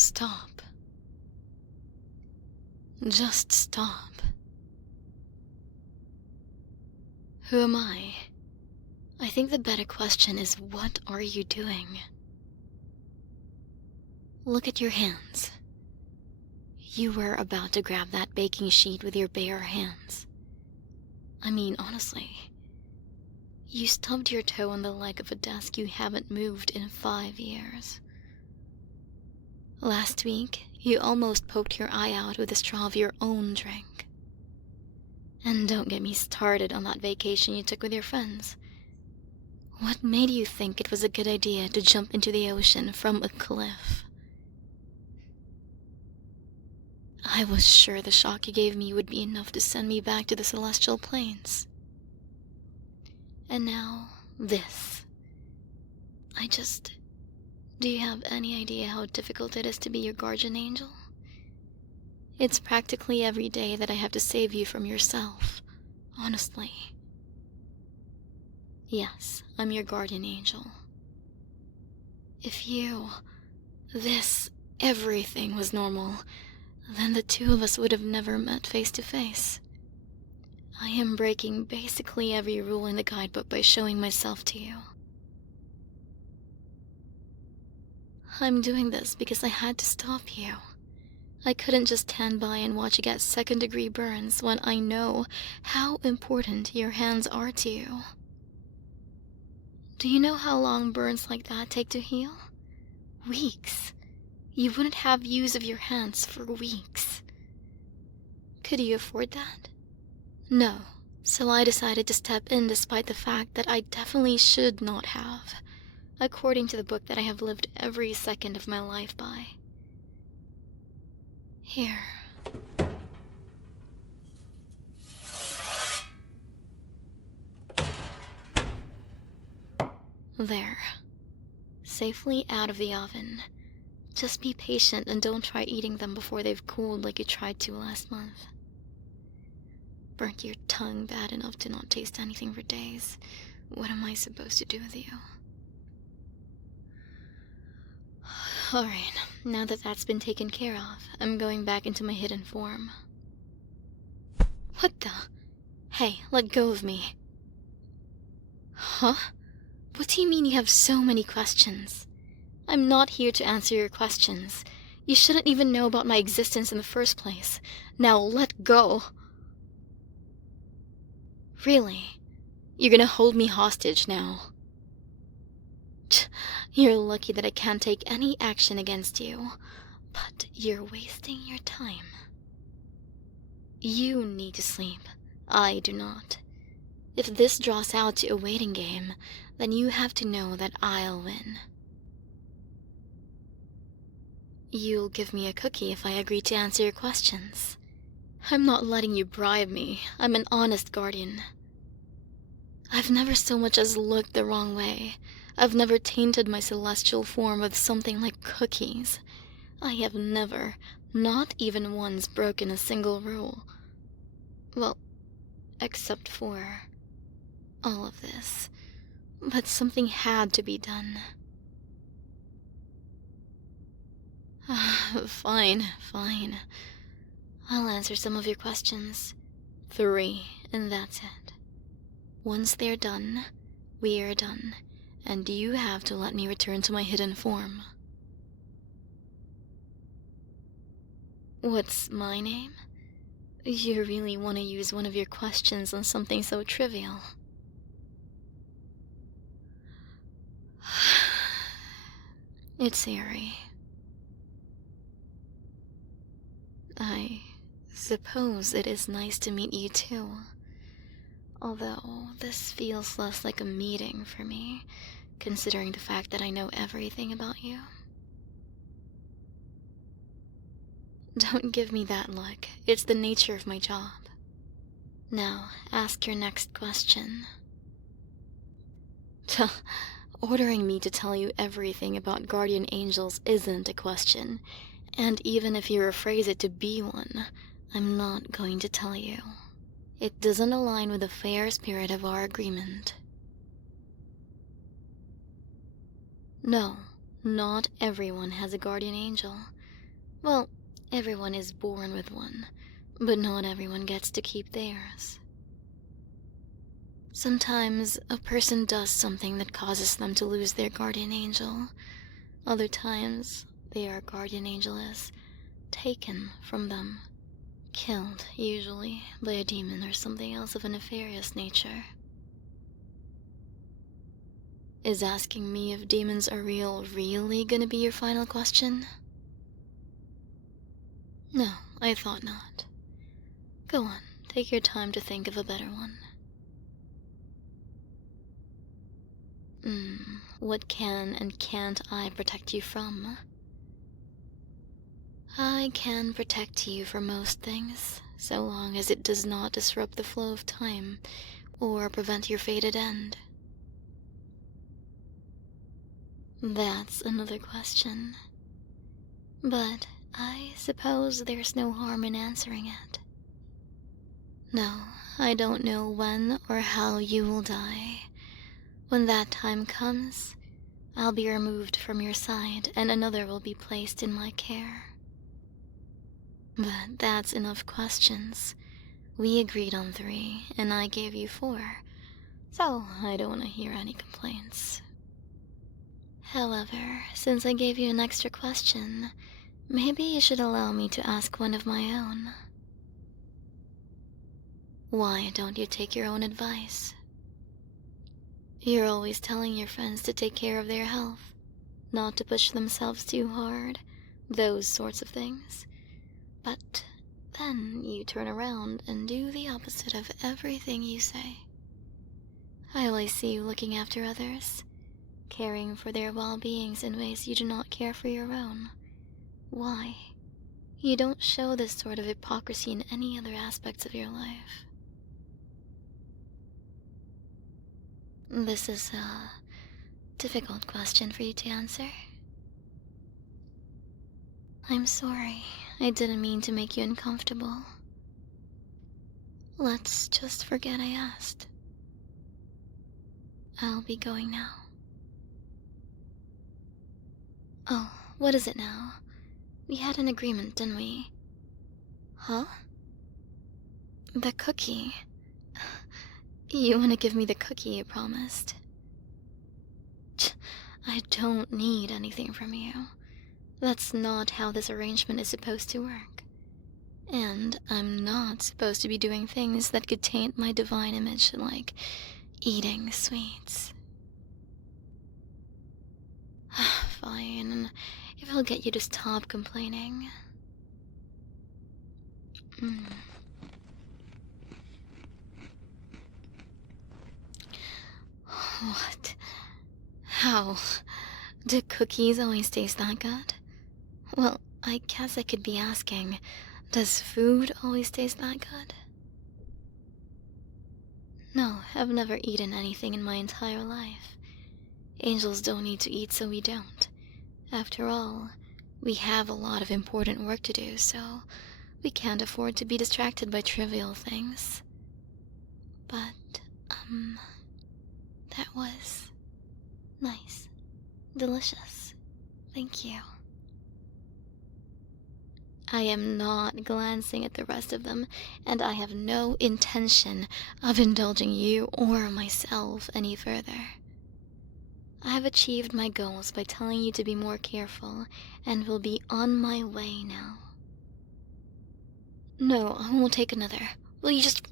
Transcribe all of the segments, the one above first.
Stop. Just stop. Who am I? I think the better question is, what are you doing? Look at your hands. You were about to grab that baking sheet with your bare hands. I mean, honestly, you stubbed your toe on the leg of a desk you haven't moved in 5 years. Last week, you almost poked your eye out with a straw of your own drink. And don't get me started on that vacation you took with your friends. What made you think it was a good idea to jump into the ocean from a cliff? I was sure the shock you gave me would be enough to send me back to the celestial planes. And now, this. Do you have any idea how difficult it is to be your guardian angel? It's practically every day that I have to save you from yourself, honestly. Yes, I'm your guardian angel. If everything was normal, then the two of us would have never met face to face. I am breaking basically every rule in the guidebook by showing myself to you. I'm doing this because I had to stop you. I couldn't just stand by and watch you get second-degree burns when I know how important your hands are to you. Do you know how long burns like that take to heal? Weeks. You wouldn't have use of your hands for weeks. Could you afford that? No, so I decided to step in despite the fact that I definitely should not have, according to the book that I have lived every second of my life by. Here. There. Safely out of the oven. Just be patient and don't try eating them before they've cooled like you tried to last month. Burnt your tongue bad enough to not taste anything for days. What am I supposed to do with you? Alright, now that that's been taken care of, I'm going back into my hidden form. What the? Hey, let go of me. Huh? What do you mean you have so many questions? I'm not here to answer your questions. You shouldn't even know about my existence in the first place. Now let go. Really? You're gonna hold me hostage now? You're lucky that I can't take any action against you, but you're wasting your time. You need to sleep. I do not. If this draws out to a waiting game, then you have to know that I'll win. You'll give me a cookie if I agree to answer your questions. I'm not letting you bribe me. I'm an honest guardian. I've never so much as looked the wrong way. I've never tainted my celestial form with something like cookies. I have never, not even once, broken a single rule. Well, except for all of this. But something had to be done. Fine. I'll answer some of your questions. 3, and that's it. Once they're done, we are done, and you have to let me return to my hidden form. What's my name? You really want to use one of your questions on something so trivial? It's Aery. I suppose it is nice to meet you too. Although this feels less like a meeting for me, considering the fact that I know everything about you. Don't give me that look. It's the nature of my job. Now, ask your next question. Ordering me to tell you everything about guardian angels isn't a question, and even if you rephrase it to be one, I'm not going to tell you. It doesn't align with the fair spirit of our agreement. No, not everyone has a guardian angel. Well, everyone is born with one, but not everyone gets to keep theirs. Sometimes a person does something that causes them to lose their guardian angel. Other times, their guardian angel is taken from them. Killed, usually, by a demon or something else of a nefarious nature. Is asking me if demons are real really gonna be your final question? No, I thought not. Go on, take your time to think of a better one. What can and can't I protect you from? I can protect you from most things, so long as it does not disrupt the flow of time or prevent your fated end. That's another question. But I suppose there's no harm in answering it. No, I don't know when or how you will die. When that time comes, I'll be removed from your side and another will be placed in my care. But that's enough questions. We agreed on 3, and I gave you 4, so I don't want to hear any complaints. However, since I gave you an extra question, maybe you should allow me to ask one of my own. Why don't you take your own advice? You're always telling your friends to take care of their health, not to push themselves too hard, those sorts of things. But then you turn around and do the opposite of everything you say. I always see you looking after others, caring for their well-beings in ways you do not care for your own. Why? You don't show this sort of hypocrisy in any other aspects of your life. This is a difficult question for you to answer. I'm sorry, I didn't mean to make you uncomfortable. Let's just forget I asked. I'll be going now. Oh, what is it now? We had an agreement, didn't we? Huh? The cookie. You want to give me the cookie you promised? I don't need anything from you. That's not how this arrangement is supposed to work. And I'm not supposed to be doing things that could taint my divine image, like eating sweets. Fine, if it'll get you to stop complaining. What? How? Do cookies always taste that good? Well, I guess I could be asking, does food always taste that good? No, I've never eaten anything in my entire life. Angels don't need to eat, so we don't. After all, we have a lot of important work to do, so we can't afford to be distracted by trivial things. But, that was nice. Delicious. Thank you. I am not glancing at the rest of them, and I have no intention of indulging you or myself any further. I have achieved my goals by telling you to be more careful, and will be on my way now. No, I won't take another. Will you just...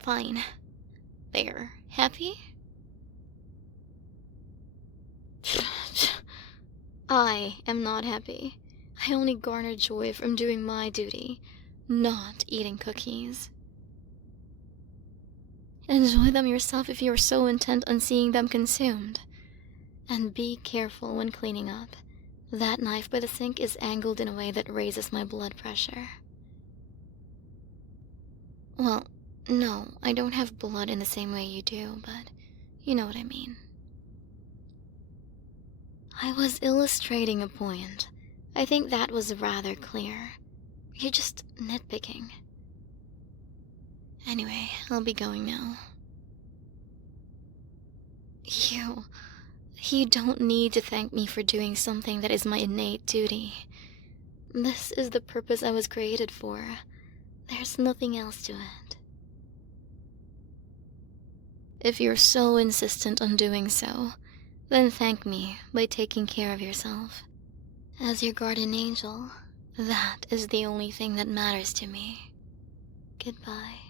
Fine. There. Happy? I am not happy. I only garner joy from doing my duty, not eating cookies. Enjoy them yourself if you are so intent on seeing them consumed. And be careful when cleaning up. That knife by the sink is angled in a way that raises my blood pressure. Well, no, I don't have blood in the same way you do, but you know what I mean. I was illustrating a point. I think that was rather clear. You're just nitpicking. Anyway, I'll be going now. You don't need to thank me for doing something that is my innate duty. This is the purpose I was created for. There's nothing else to it. If you're so insistent on doing so, then thank me by taking care of yourself. As your guardian angel, that is the only thing that matters to me. Goodbye.